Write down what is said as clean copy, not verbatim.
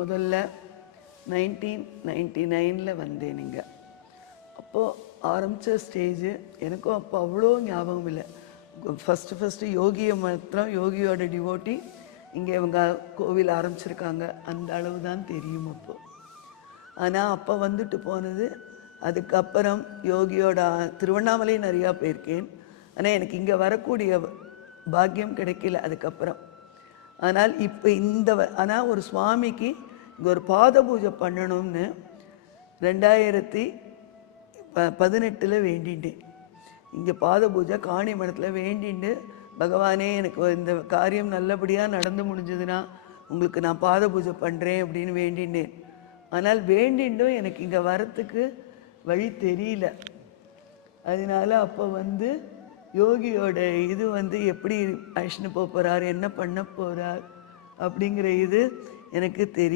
முதல்ல 1999 வந்தேன் இங்கே. அப்போது ஆரம்பித்த ஸ்டேஜு எனக்கும் அப்போ அவ்வளோ ஞாபகம் இல்லை. ஃபஸ்ட்டு யோகியை மாத்திரம், யோகியோட டிவோட்டி இங்கே இவங்க கோவில் ஆரம்பிச்சிருக்காங்க, அந்த அளவு தான் தெரியும் அப்போது. ஆனால் அப்போ வந்துட்டு போனது. அதுக்கப்புறம் யோகியோட திருவண்ணாமலை நிறையா போயிருக்கேன். ஆனால் எனக்கு இங்கே வரக்கூடிய பாக்கியம் கிடைக்கல அதுக்கப்புறம். ஆனால் இப்போ ஆனால் ஒரு சுவாமிக்கு இங்கே ஒரு பாத பூஜை பண்ணணும்னு 2018 வேண்டிட்டேன். இங்கே பாத பூஜை காணி மடத்தில் வேண்டிட்டு, பகவானே எனக்கு இந்த காரியம் நல்லபடியாக நடந்து முடிஞ்சதுன்னா உங்களுக்கு நான் பாத பூஜை பண்ணுறேன் அப்படின்னு வேண்டினேன். ஆனால் வேண்டிண்டும் எனக்கு இங்கே வரத்துக்கு வழி தெரியல. அதனால அப்போ யோகியோட இது எப்படி அழிச்சுன்னு போகிறார், என்ன பண்ண போகிறார் அப்படிங்கிற இது எனக்கு தெரியல.